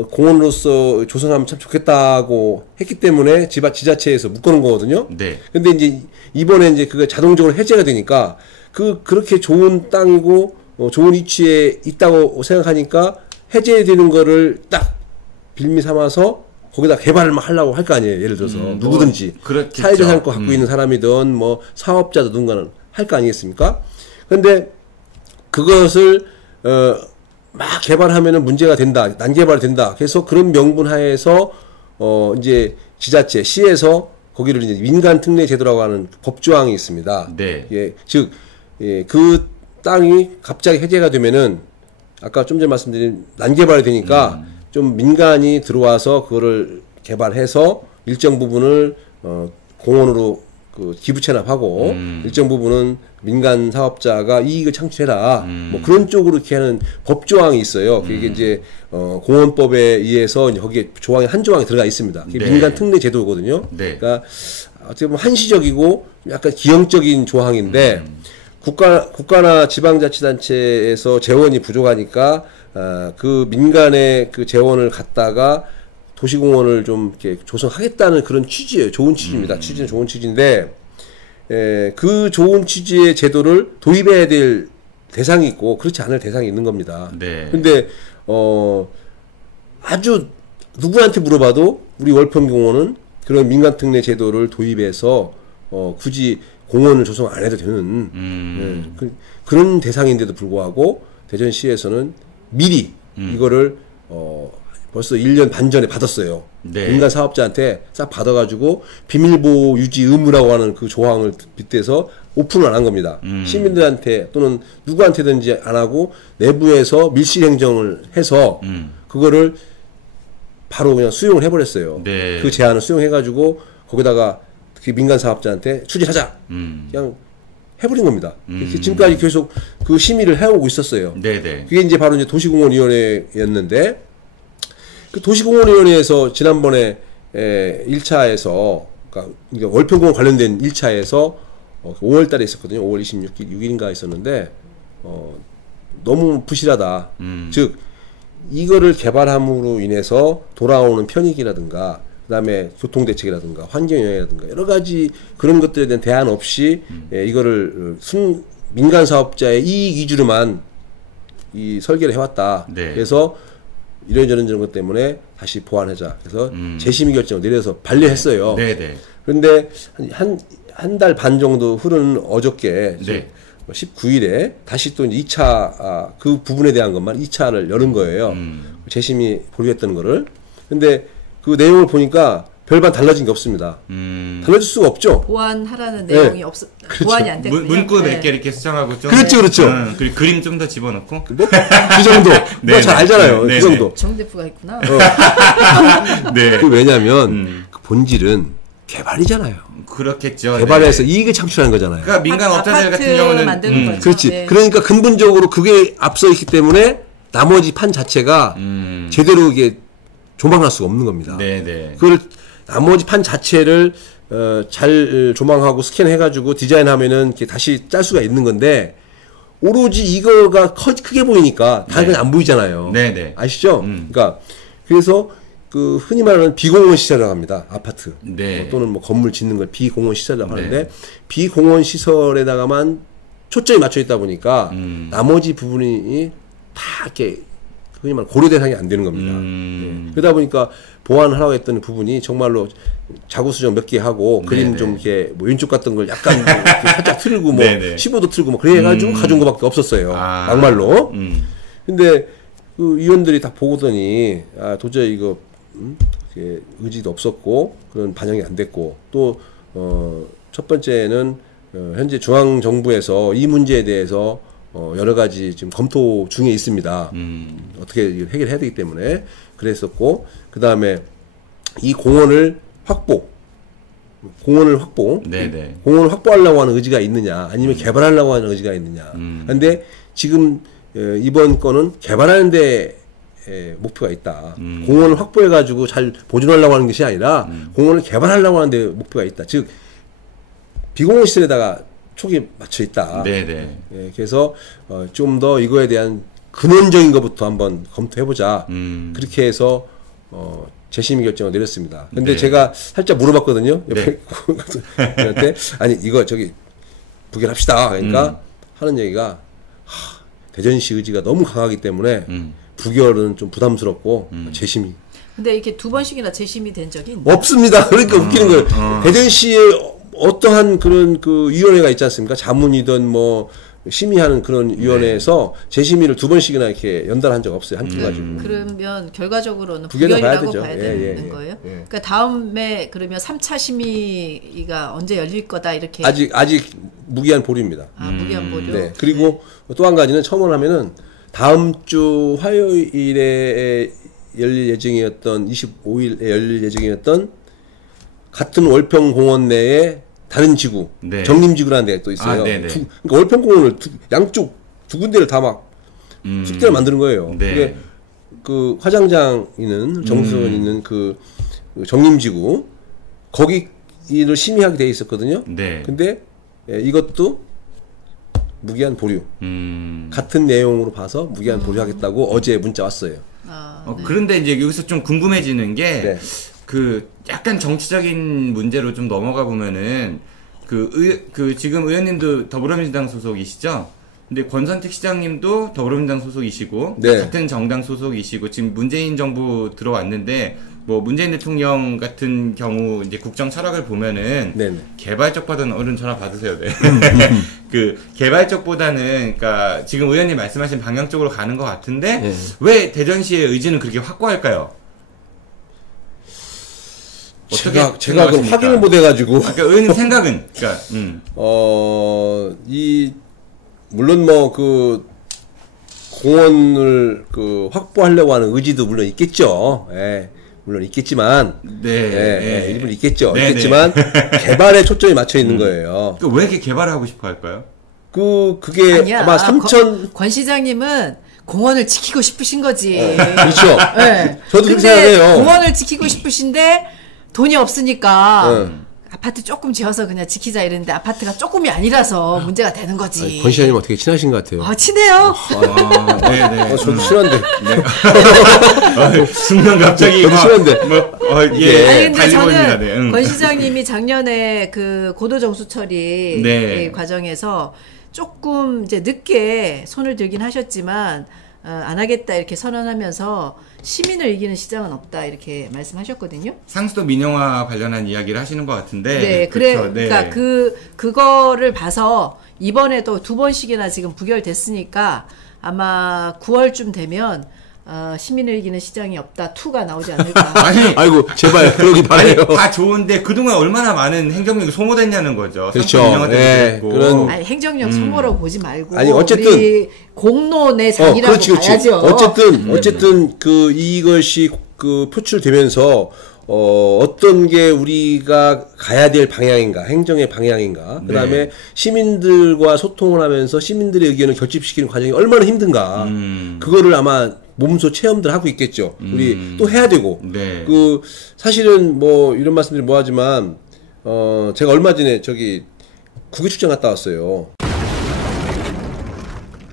공원으로서 조성하면 참 좋겠다고 했기 때문에 지자체에서 묶어놓은 거거든요. 네. 근데 이제 이번에 이제 그게 자동적으로 해제가 되니까 그렇게 좋은 땅이고 좋은 위치에 있다고 생각하니까 해제되는 거를 딱 빌미 삼아서 거기다 개발을 막 하려고 할 거 아니에요. 예를 들어서 누구든지 사회재산권 갖고 있는 사람이든 뭐 사업자든 누군가는 할 거 아니겠습니까? 근데 그것을 막 개발하면은 문제가 된다, 난개발이 된다. 그래서 그런 명분 하에서 이제 지자체 시에서 거기를 이제 민간 특례 제도라고 하는 법조항이 있습니다. 네. 예, 즉, 예, 그 땅이 갑자기 해제가 되면은 아까 좀 전에 말씀드린 난개발이 되니까 좀 민간이 들어와서 그거를 개발해서 일정 부분을 공원으로 그 기부 체납하고 일정 부분은 민간 사업자가 이익을 창출해라. 뭐 그런 쪽으로 이렇게 하는 법조항이 있어요. 그게 이제 공원법에 의해서 이제 거기에 조항이 한 조항이 들어가 있습니다. 그게 네. 민간 특례 제도거든요. 네. 그러니까 어떻게 보면 한시적이고 약간 기형적인 조항인데 국가나 지방자치단체에서 재원이 부족하니까 그 민간의 그 재원을 갖다가 도시공원을 좀 이렇게 조성하겠다는 그런 취지예요. 좋은 취지입니다. 취지는 좋은 취지인데, 그 좋은 취지의 제도를 도입해야 될 대상이 있고, 그렇지 않을 대상이 있는 겁니다. 네. 근데, 아주 누구한테 물어봐도 우리 월평공원은 그런 민간특례 제도를 도입해서, 굳이 공원을 조성 안 해도 되는, 그런 대상인데도 불구하고, 대전시에서는 미리 이거를, 벌써 1년 반 전에 받았어요. 네. 민간 사업자한테 싹 받아가지고 비밀보호 유지 의무라고 하는 그 조항을 빗대서 오픈을 안 한 겁니다. 시민들한테 또는 누구한테든지 안 하고 내부에서 밀실 행정을 해서 그거를 바로 그냥 수용을 해버렸어요. 네. 그 제안을 수용해가지고 거기다가 그 민간 사업자한테 추진하자. 그냥 해버린 겁니다. 지금까지 계속 그 심의를 해오고 있었어요. 네네. 그게 이제 바로 이제 도시공원위원회였는데 그 도시공원위원회에서 지난번에 1차에서 그러니까 월평공원 관련된 1차에서 5월 달에 있었거든요. 5월 26일인가 있었는데 너무 부실하다. 즉 이거를 개발함으로 인해서 돌아오는 편익이라든가 그다음에 교통대책이라든가 환경영향이라든가 여러 가지 그런 것들에 대한 대안 없이 이거를 민간 사업자의 이익 위주로만 이 설계를 해왔다. 네. 그래서 이런저런 것 때문에 다시 보완하자. 그래서 재심의 결정을 내려서 반려했어요. 네네. 그런데 한 달 반 정도 흐른 어저께 네. 19일에 다시 또 2차 그 부분에 대한 것만 2차를 열은 거예요. 재심의 보류했던 거를. 근데 그 내용을 보니까 별반 달라진 게 없습니다. 달라질 수가 없죠. 보완하라는 내용이 네. 그렇죠. 보완이 안 됐군요. 문구 몇 개 네. 이렇게 수정하고 좀. 그렇죠. 그리고 그림 좀 더 집어넣고. 그 정도. 네, 잘 알잖아요. 네, 그 정도. 정대표가 있구나. 네. 그 왜냐하면 그 본질은 개발이잖아요. 그렇겠죠. 개발해서 네. 이익을 창출하는 거잖아요. 그러니까 민간 업자들 같은 경우는 만드는 거죠. 그렇지. 네. 그러니까 근본적으로 그게 앞서 있기 때문에 나머지 판 자체가 제대로 이게 조망할 수가 없는 겁니다. 네네. 그걸 나머지 판 자체를 잘 조망하고 스캔해가지고 디자인하면은 이렇게 다시 짤 수가 있는 건데 오로지 이거가 크게 보이니까 다른 건 안 보이잖아요. 네네. 아시죠? 그러니까 그래서 그 흔히 말하는 비공원 시설이라고 합니다. 아파트 네. 또는 뭐 건물 짓는 걸 비공원 시설이라고 네. 하는데 비공원 시설에다가만 초점이 맞춰 있다 보니까 나머지 부분이 다 이렇게 흔히 말하는 고려 대상이 안 되는 겁니다. 네. 그러다 보니까 보완하라고 했던 부분이 정말로 자구 수정 몇 개 하고 그림 좀 이렇게 뭐 왼쪽 같은 걸 약간 뭐 이렇게 살짝 틀고 뭐 15도 틀고 뭐 그래 해가지고 가져온 것밖에 없었어요. 막말로. 근데 그 위원들이 다 보더니 도저히 이거 이렇게 의지도 없었고 그런 반영이 안 됐고 또 첫 번째는 현재 중앙 정부에서 이 문제에 대해서 여러 가지 지금 검토 중에 있습니다. 어떻게 해결해야 되기 때문에 그랬었고 그 다음에 이 공원을 확보, 공원을 확보하려고 하는 의지가 있느냐, 아니면 개발하려고 하는 의지가 있느냐. 그런데 지금 이번 건은 개발하는데 목표가 있다. 공원을 확보해가지고 잘 보존하려고 하는 것이 아니라 공원을 개발하려고 하는데 목표가 있다. 즉 비공원 시설에다가 촉이 맞춰 있다. 네네. 그래서 좀 더 이거에 대한 근원적인 것부터 한번 검토해보자. 그렇게 해서 재심의 결정을 내렸습니다. 근데 네. 제가 살짝 물어봤거든요. 옆에 한테 아니 이거 저기 부결합시다. 그러니까 하는 얘기가 대전시 의지가 너무 강하기 때문에 부결은 좀 부담스럽고 재심이. 근데 이렇게 2번씩이나 재심이 된 적이 있나요? 없습니다. 그러니까 웃기는 거예요. 대전시에 어떠한 그런 그 위원회가 있지 않습니까? 자문이든 뭐 심의하는 그런 위원회에서 재심의를 2번씩이나 이렇게 연달한 적 없어요. 한 주 가지고. 그러면 결과적으로는 부결을 봐야 부결이라고 되죠. 봐야 되는 거예요? 그러니까 다음에 그러면 3차 심의가 언제 열릴 거다 이렇게 아직 무기한 보류입니다. 무기한 보류. 네. 그리고 또 한 가지는 첨언하면은 다음 주 화요일에 열릴 예정이었던 25일에 열릴 예정이었던 같은 월평공원 내에 다른 지구, 네. 정림지구라는 데가 또 있어요. 그러니까 월평공원을 양쪽 두 군데를 다 막 축대를 만드는 거예요. 네. 그게 그 화장장 있는 정수원 있는 그 정림지구 거기를 심의하게 돼 있었거든요. 네. 근데 이것도 무기한 보류. 같은 내용으로 봐서 무기한 보류하겠다고 어제 문자 왔어요. 네. 그런데 이제 여기서 좀 궁금해지는 게 네. 그 약간 정치적인 문제로 좀 넘어가 보면은 그 지금 의원님도 더불어민주당 소속이시죠? 근데 권선택 시장님도 더불어민주당 소속이시고 네. 같은 정당 소속이시고 지금 문재인 정부 들어왔는데 뭐 문재인 대통령 같은 경우 이제 국정 철학을 보면은 네네. 개발적보다는 얼른 전화 받으세요. 네. 그 개발적보다는 그러니까 지금 의원님 말씀하신 방향 쪽으로 가는 것 같은데 네. 왜 대전시의 의지는 그렇게 확고할까요? 제가 그걸 확인을 못 해가지고. 그러니까 의원님 생각은 그러니까 물론 뭐 그 공원을 그 확보하려고 하는 의지도 물론 있겠죠. 예. 물론 있겠지만, 일부 있겠죠. 네, 있겠지만 개발에 초점이 맞춰 있는 거예요. 왜 이렇게 개발을 하고 싶어 할까요? 그게 아니야. 아마 3천 권 시장님은 공원을 지키고 싶으신 거지. 그렇죠. 네. 저도 그렇게 생각해요. 공원을 지키고 싶으신데 돈이 없으니까 아파트 조금 지어서 그냥 지키자 이랬는데 아파트가 조금이 아니라서 문제가 되는 거지. 권 시장님 어떻게 친하신 것 같아요. 친해요. 네네. 저도 친한데. 순간 갑자기 저도 친한데. 아니 근데 저는 권 시장님이 작년에 그 고도정수 처리 과정에서 조금 이제 늦게 손을 들긴 하셨지만 안 하겠다 이렇게 선언하면서 시민을 이기는 시장은 없다 이렇게 말씀하셨거든요. 상수도 민영화 관련한 이야기를 하시는 것 같은데. 네, 그렇죠. 그러니까 그거를 봐서 이번에도 2번씩이나 지금 부결됐으니까 아마 9월쯤 되면 시민을 이기는 시장이 없다 2가 나오지 않을까. 아이고 제발 그러기 바래요. 다 좋은데 그동안 얼마나 많은 행정력이 소모됐냐는 거죠. 그렇죠. 그런 아니, 행정력 소모라고 보지 말고 아니 어쨌든 우리 공론의 장이라고 봐야죠. 어쨌든 그 이것이 그 표출되면서 어떤 게 우리가 가야 될 방향인가, 행정의 방향인가, 그 다음에 시민들과 소통을 하면서 시민들의 의견을 결집시키는 과정이 얼마나 힘든가, 그거를 아마 몸소 체험들 하고 있겠죠. 우리 또 해야 되고, 그, 사실은 뭐, 이런 말씀드리 뭐하지만, 제가 얼마 전에 저기, 국외 출장 갔다 왔어요.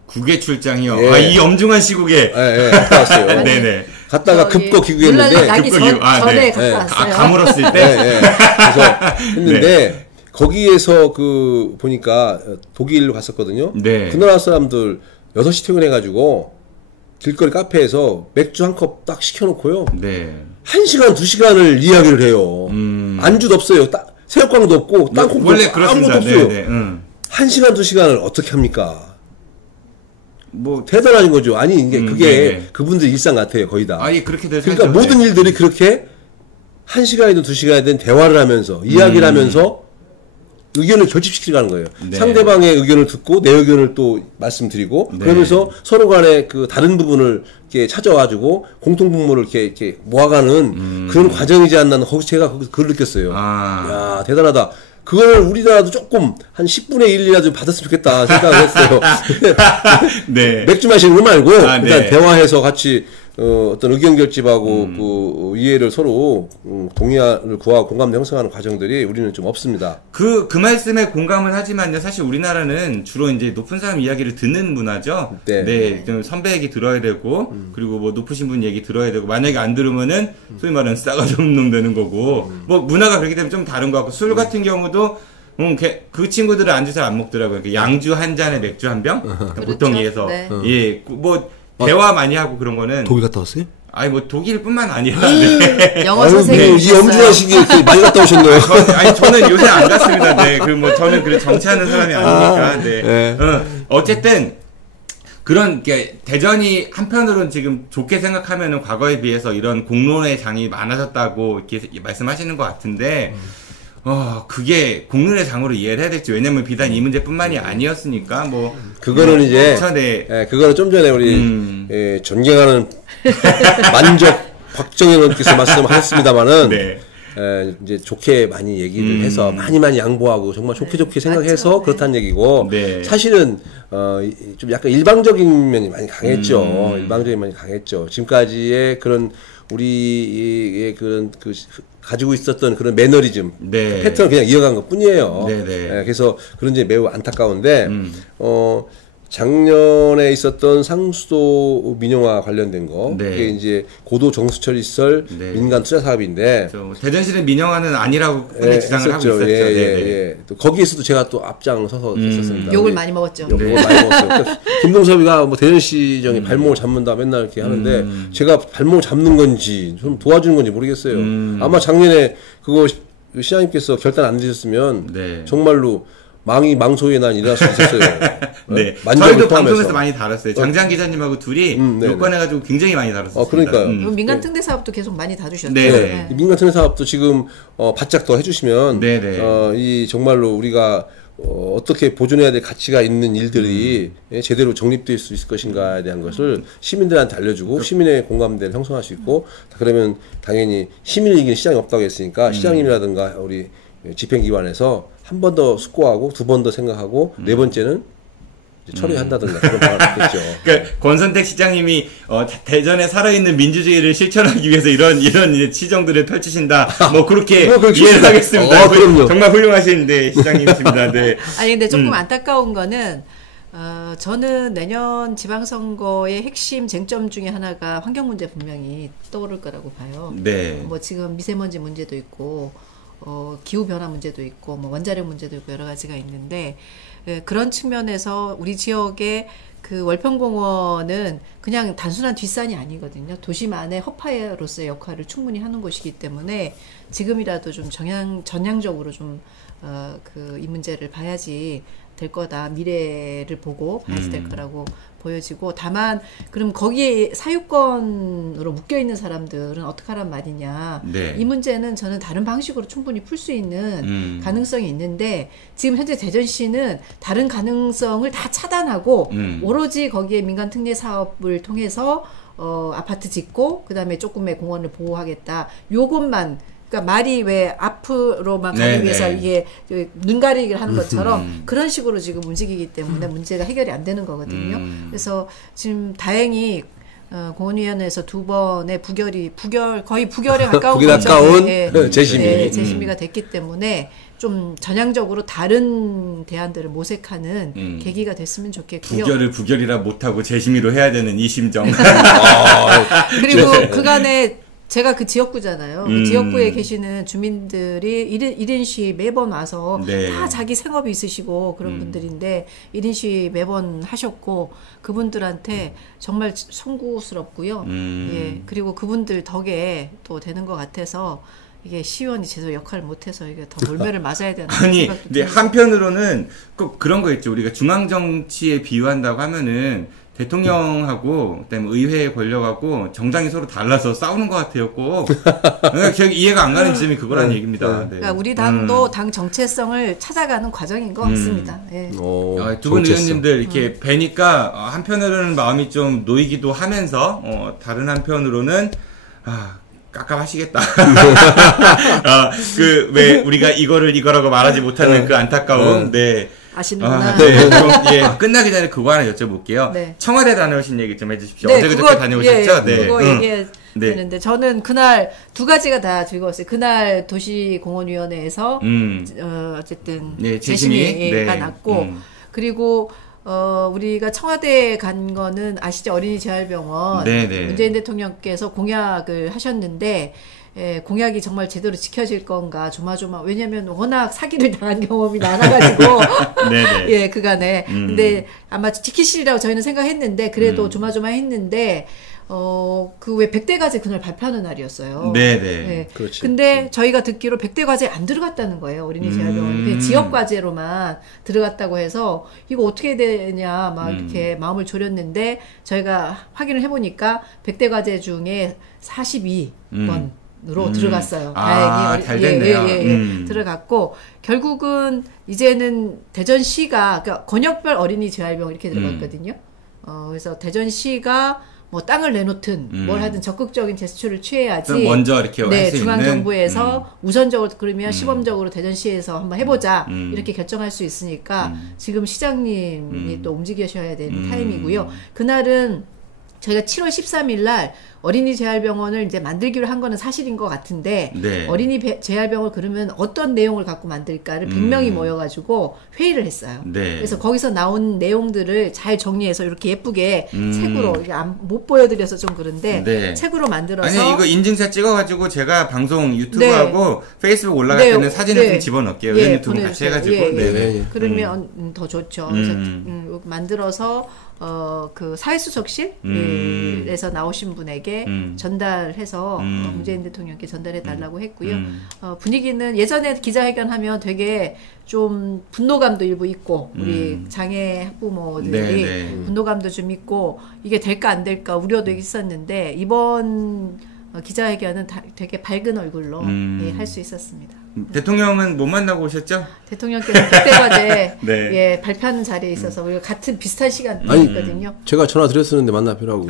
국외 출장이요? 이 엄중한 시국에. 갔다 왔어요. 네네. 갔다가 급거 귀국했는데 전에 갔다 왔어요. 가물었을 때. 그래서 했는데 거기에서 그 보니까 독일로 갔었거든요. 그 나라 사람들 6시 퇴근해가지고 길거리 카페에서 맥주 한 컵 딱 시켜놓고요. 1시간 2시간을 이야기를 해요. 안주도 없어요. 새우깡도 없고 땅콩도 아무것도 없어요. 1시간 2시간을 어떻게 합니까? 뭐 대단한 거죠. 아니 이게 그게 그분들 일상 같아요. 거의 다. 그렇게 그러니까 모든 일들이 그렇게 1시간이든 2시간이든 대화를 하면서 이야기를 하면서 의견을 결집시키려는 거예요. 상대방의 의견을 듣고 내 의견을 또 말씀드리고 그러면서 서로 간에 그 다른 부분을 이렇게 찾아와가지고 공통분모를 이렇게 모아가는 그런 과정이지 않나. 거기서 제가 그걸 느꼈어요. 야 대단하다. 그걸 우리나라도 조금 한 10분의 1이라도 받았으면 좋겠다 생각을 했어요. 맥주 마시는 거 말고 일단 대화해서 같이 어떤 의견 결집하고 그 이해를 서로 동의를 구하고 공감대 형성하는 과정들이 우리는 좀 없습니다. 그 말씀에 공감은 하지만요. 사실 우리나라는 주로 이제 높은 사람 이야기를 듣는 문화죠. 네. 좀 선배 얘기 들어야 되고, 그리고 뭐 높으신 분 얘기 들어야 되고, 만약에 안 들으면은 소위 말하는 싸가지 없는 놈 되는 거고, 뭐 문화가 그렇기 때문에 좀 다른 것 같고, 술 같은 경우도 그 친구들은 안주 잘 안 먹더라고요. 양주 한 잔에 맥주 한 병? 그렇죠? 보통 예서. 네. 예, 뭐, 대화 많이 하고 그런 거는. 독일 갔다 왔어요? 아니, 뭐, 독일뿐만 아니라. 네. 영어 선생님. 이 염두한 시기에 많이 갔다 오셨네요. 저는 요새 안 갔습니다. 네. 저는 그래 정치하는 사람이 아니니까. 네. 어쨌든, 게 대전이 한편으로는 지금 좋게 생각하면은 과거에 비해서 이런 공론의 장이 많아졌다고 이렇게 말씀하시는 것 같은데, 그게 공론의 장으로 이해를 해야 될지. 왜냐면 비단 이 문제뿐만이 아니었으니까, 뭐. 그거는 이제, 그거는 좀 전에 우리, 존경하는 만족 박정현 의원께서 말씀하셨습니다만은, 네. 이제 좋게 많이 얘기를 해서 많이 양보하고 정말 좋게 생각해서 맞죠. 그렇다는 얘기고, 네. 사실은, 좀 약간 일방적인 면이 많이 강했죠. 일방적인 면이 강했죠. 지금까지의 그런, 우리의 가지고 있었던 그런 매너리즘, 네. 패턴을 그냥 이어간 것 뿐이에요. 그래서 그런 게 매우 안타까운데, 작년에 있었던 상수도 민영화 관련된 거, 네. 그게 이제 고도 정수처리 시설 네. 민간 투자 사업인데, 대전시는 민영화는 아니라고 주장을 하고 있었죠. 또 거기에서도 제가 또 앞장서서 했었습니다. 욕을 많이 먹었죠. 욕을 많이 먹었어요. 김동섭이가 뭐 대전시정이 발목을 잡는다 맨날 이렇게 하는데, 제가 발목을 잡는 건지 좀 도와주는 건지 모르겠어요. 아마 작년에 그거 시장님께서 결단 안 드셨으면 네. 정말로 망소의 난 일어날 수 있었어요. 네. 저희도 방송에서 많이 다뤘어요. 장장 기자님하고 둘이 요건해가지고 굉장히 많이 다뤘어요. 그러니까요. 민간 특례 사업도 계속 많이 다루셨죠. 네. 민간 특례 사업도 지금 바짝 더 해주시면 이 정말로 우리가 어떻게 보존해야 될 가치가 있는 일들이 제대로 정립될 수 있을 것인가에 대한 것을 시민들한테 알려주고 시민의 공감대를 형성할 수 있고 그러면 당연히 시민을 이기는 시장이 없다고 했으니까 시장님이라든가 우리 집행기관에서 한 번 더 숙고하고 두 번 더 생각하고 네 번째는 처리한다든가 그런 방안을 했겠죠. 그러니까 권선택 시장님이 대전에 살아있는 민주주의를 실천하기 위해서 이런 시정들을 펼치신다. 뭐 그렇게 이해를 하겠습니다. 정말 훌륭하신 시장님이십니다. 네. 아니 근데 조금 안타까운 거는 저는 내년 지방선거의 핵심 쟁점 중에 하나가 환경 문제 분명히 떠오를 거라고 봐요. 네. 뭐 지금 미세먼지 문제도 있고. 기후 변화 문제도 있고 뭐 원자력 문제도 있고 여러 가지가 있는데 그런 측면에서 우리 지역의 그 월평공원은 그냥 단순한 뒷산이 아니거든요. 도심안의 허파로서의 역할을 충분히 하는 곳이기 때문에 지금이라도 좀 전향적으로 좀 이 문제를 봐야지 될 거다. 미래를 보고 봐야지 될 거라고 보여지고 다만 그럼 거기에 사유권으로 묶여있는 사람들은 어떻게 하란 말이냐. 네. 이 문제는 저는 다른 방식으로 충분히 풀 수 있는 가능성이 있는데 지금 현재 대전시는 다른 가능성을 다 차단하고 오로지 거기에 민간 특례 사업을 통해서 아파트 짓고 그다음에 조금의 공원을 보호하겠다. 요것만 그러니까 말이 왜 앞으로만 가기 위해서 이게 눈 가리기를 하는 것처럼 그런 식으로 지금 움직이기 때문에 문제가 해결이 안 되는 거거든요. 그래서 지금 다행히 공원위원회에서 두 번의 거의 부결에 가까운 재심의가 됐기 때문에 좀 전향적으로 다른 대안들을 모색하는 계기가 됐으면 좋겠고요. 부결이라 못하고 재심의로 해야 되는 이 심정. 그리고 그간에 제가 그 지역구잖아요. 그 지역구에 계시는 주민들이 1인 시 매번 와서 다 자기 생업이 있으시고 그런 분들인데 1인 시 매번 하셨고 그분들한테 정말 송구스럽고요. 예. 그리고 그분들 덕에 또 되는 것 같아서 이게 시의원이 제대로 역할을 못해서 이게 더 몰매를 맞아야 되는 아니, 근데 한편으로는 꼭 그런 거 있죠. 우리가 중앙정치에 비유한다고 하면은 대통령하고 그다음에 의회 권력하고 정당이 서로 달라서 싸우는 것 같아요. 꼭. 그러니까 이해가 안 가는 지점이 그거란 얘기입니다. 네. 그러니까 우리 당도 당 정체성을 찾아가는 과정인 것 같습니다. 예. 두 분 의원님들 이렇게 뵈니까 한편으로는 마음이 좀 놓이기도 하면서 다른 한편으로는 깝깝하시겠다. 왜 우리가 이거라고 말하지 못하는 그 안타까움. 네. 아시는구나. 네. 예. 끝나기 전에 그거 하나 여쭤볼게요. 네. 청와대 다녀오신 얘기 좀 해주십시오. 네, 어제 그저께 다녀오셨죠? 네. 그거 얘기해야 되는데 저는 그날 두 가지가 다 즐거웠어요. 그날 도시공원위원회에서 어쨌든 재심의가 났고 그리고 우리가 청와대에 간 거는 아시죠? 어린이 재활병원 문재인 대통령께서 공약을 하셨는데 공약이 정말 제대로 지켜질 건가 조마조마. 왜냐면 워낙 사기를 당한 경험이 많아가지고 예 그간에 근데 아마 지키시리라고 저희는 생각했는데 그래도 조마조마했는데 그 왜 100대 과제 그날 발표하는 날이었어요. 네. 그렇지. 근데 저희가 듣기로 100대 과제에 안 들어갔다는 거예요. 어린이 재활병원. 그냥 지역 과제로만 들어갔다고 해서 이거 어떻게 되냐 막 이렇게 마음을 졸였는데 저희가 확인을 해보니까 100대 과제 중에 42번 으로 들어갔어요. 다행히 잘 됐네요. 들어갔고 결국은 이제는 대전시가 그러니까 권역별 어린이 재활병원 이렇게 들어갔거든요. 그래서 대전시가 뭐 땅을 내놓든 뭘 하든 적극적인 제스처를 취해야지. 먼저 이렇게 할 수 중앙 있는? 정부에서 우선적으로 그러면 시범적으로 대전시에서 한번 해보자 이렇게 결정할 수 있으니까 지금 시장님이 또 움직이셔야 되는 타임이고요. 그날은 저희가 7월 13일 날 어린이 재활병원을 이제 만들기로 한 거는 사실인 것 같은데 어린이 재활병원을 그러면 어떤 내용을 갖고 만들까를 100명이 모여가지고 회의를 했어요. 그래서 거기서 나온 내용들을 잘 정리해서 이렇게 예쁘게 책으로 못 보여드려서 좀 그런데 책으로 만들어서 아니 이거 인증샷 찍어가지고 제가 방송 유튜브하고 페이스북 올라갈 때는 사진을 좀 집어넣을게요. 유튜브 같이 해가지고 그러면 더 좋죠. 그래서 만들어서 그 사회수석실에서 나오신 분에게 전달해서 문재인 대통령께 전달해 달라고 했고요. 분위기는 예전에 기자회견하면 되게 좀 분노감도 일부 있고 우리 장애 학부모들이 분노감도 좀 있고 이게 될까 안 될까 우려도 있었는데 이번 기자회견은 되게 밝은 얼굴로 할 수 있었습니다. 대통령은 못 만나고 오셨죠? 대통령께서 그때까지 예, 발표하는 자리에 있어서 우리가 같은 비슷한 시간이 있거든요. 제가 전화 드렸었는데 만나 뵈라고.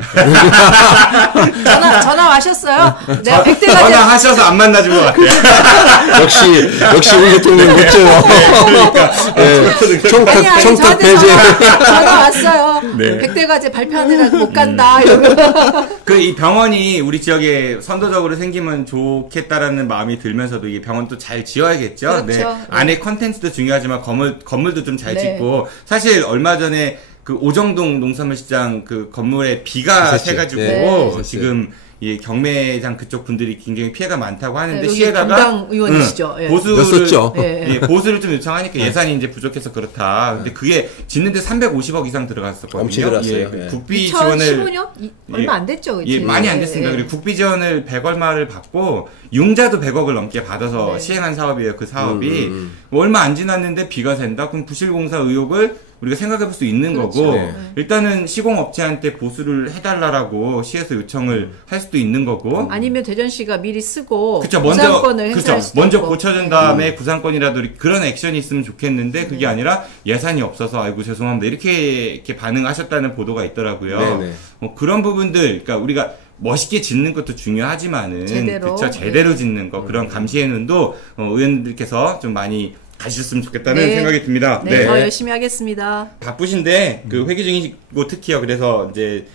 전화 와셨어요? 내가 100대 과제 전화하셔서 안 만나준 것 같아요. 역시 우리 대통령 멋져요. 그러니까 청탁 배제. 전화 왔어요. 100대 과제 발표하느라 못 간다. 이 병원이 우리 지역에 선도적으로 생기면 좋겠다라는 마음이 들면서도 이게 병원 또 잘 지어야겠죠. 그렇죠. 안에 컨텐츠도 중요하지만 건물도 좀 잘 짓고 사실 얼마 전에 그 오정동 농산물시장 그 건물에 비가 새가지고 지금 이 경매장 그쪽 분들이 굉장히 피해가 많다고 하는데 시에다가 담당 의원이시죠. 보수를 좀 요청하니까 예산이 이제 부족해서 그렇다. 근데 그게 짓는데 350억 이상 들어갔었거든요. 엄청 들었어요. 국비 지원을 2015년 얼마 안 됐죠, 그치? 많이 안 됐습니다. 그리고 국비 지원을 100 얼마를 받고 융자도 100억을 넘게 받아서 시행한 사업이에요. 그 사업이 얼마 안 지났는데 비가 샌다. 그럼 부실공사 의혹을 우리가 생각해볼 수 있는 거고 일단은 시공업체한테 보수를 해달라고 시에서 요청을 할 수도 있는 거고 아니면 대전시가 미리 쓰고 그쵸, 구상권을 행사할 수도 먼저 있고. 고쳐준 다음에 구상권이라도 그런 액션이 있으면 좋겠는데 그게 아니라 예산이 없어서 아이고 죄송합니다 이렇게 반응하셨다는 보도가 있더라고요. 그런 부분들 그러니까 우리가 멋있게 짓는 것도 중요하지만은 제대로 짓는 거 그런 감시의 눈도 의원들께서 좀 많이 가셨으면 좋겠다는 생각이 듭니다. 더 열심히 하겠습니다. 바쁘신데 그 회기 중이시고 특히요. 그래서 이제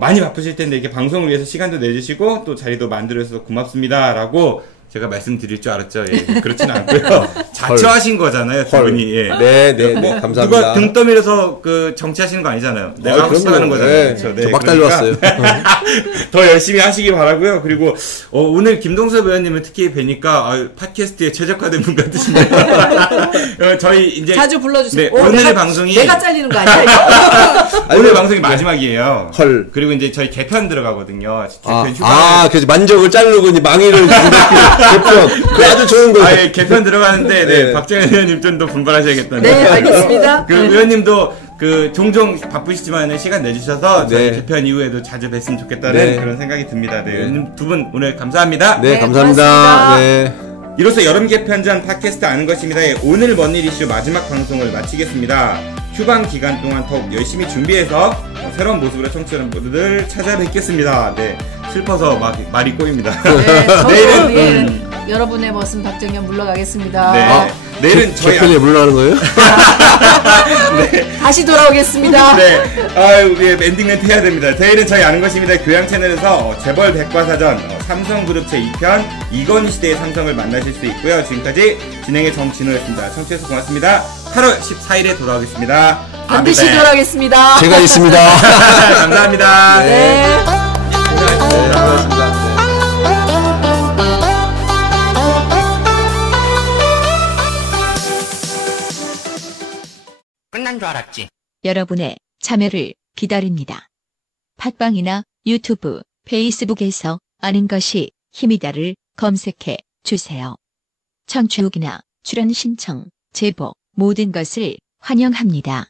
많이 바쁘실 텐데 이렇게 방송을 위해서 시간도 내주시고 또 자리도 만들어서 고맙습니다라고 제가 말씀드릴 줄 알았죠. 그렇지는 않고요. 자처하신 거잖아요, 두 분이. 감사합니다. 누가 등 떠밀어서 그 정치하시는 거 아니잖아요. 내가 하고 싶어 하는 거잖아요. 그렇죠. 막 달려왔어요. 더 열심히 하시기 바라고요. 그리고 오늘 김동섭 의원님을 특히 뵈니까 팟캐스트에 최적화된 분 같으신데요. 저희 이제 자주 불러주세요. 오늘 방송이 내가 잘리는 거 아니야? 오늘 방송이 마지막이에요. 그리고 이제 저희 개편 들어가거든요. 개편 그래서 만적을 자르고 이제 망의를 개편. 그 아주 좋은 거예요. 개편 들어가는데, 박정현 의원님 좀 더 분발하셔야겠다는. 네, 알겠습니다. 그 의원님도 종종 바쁘시지만 시간 내주셔서 저희 개편 이후에도 자주 뵀으면 좋겠다는 그런 생각이 듭니다. 의원님 두 분 오늘 감사합니다. 네, 감사합니다. 이로써 여름 개편전 팟캐스트 아는 것입니다. 오늘 뭔일 이슈 마지막 방송을 마치겠습니다. 휴방 기간 동안 더욱 열심히 준비해서 새로운 모습으로 청취자 모두들 찾아뵙겠습니다. 슬퍼서 말이 꼬입니다. 내일은 여러분의 멋은 박정현 물러가겠습니다. 내일은 저희 개편에 물러나는 거예요? 네. 다시 돌아오겠습니다. 네. 아유, 엔딩 멘트 해야 됩니다. 내일은 저희 아는 것입니다. 교양 채널에서 재벌 백과사전 삼성그룹 제2편 이건희 시대의 삼성을 만나실 수 있고요. 지금까지 진행의 정진호였습니다. 청취해서 고맙습니다. 8월 14일에 돌아오겠습니다. 반드시 돌아오겠습니다. 제가 있습니다. 감사합니다. 네. 감사합니다. 끝난 줄 알았지. 여러분의 참여를 기다립니다. 팟빵이나 유튜브, 페이스북에서 아는 것이 힘이다를 검색해 주세요. 청취 후기나 출연 신청, 제보 모든 것을 환영합니다.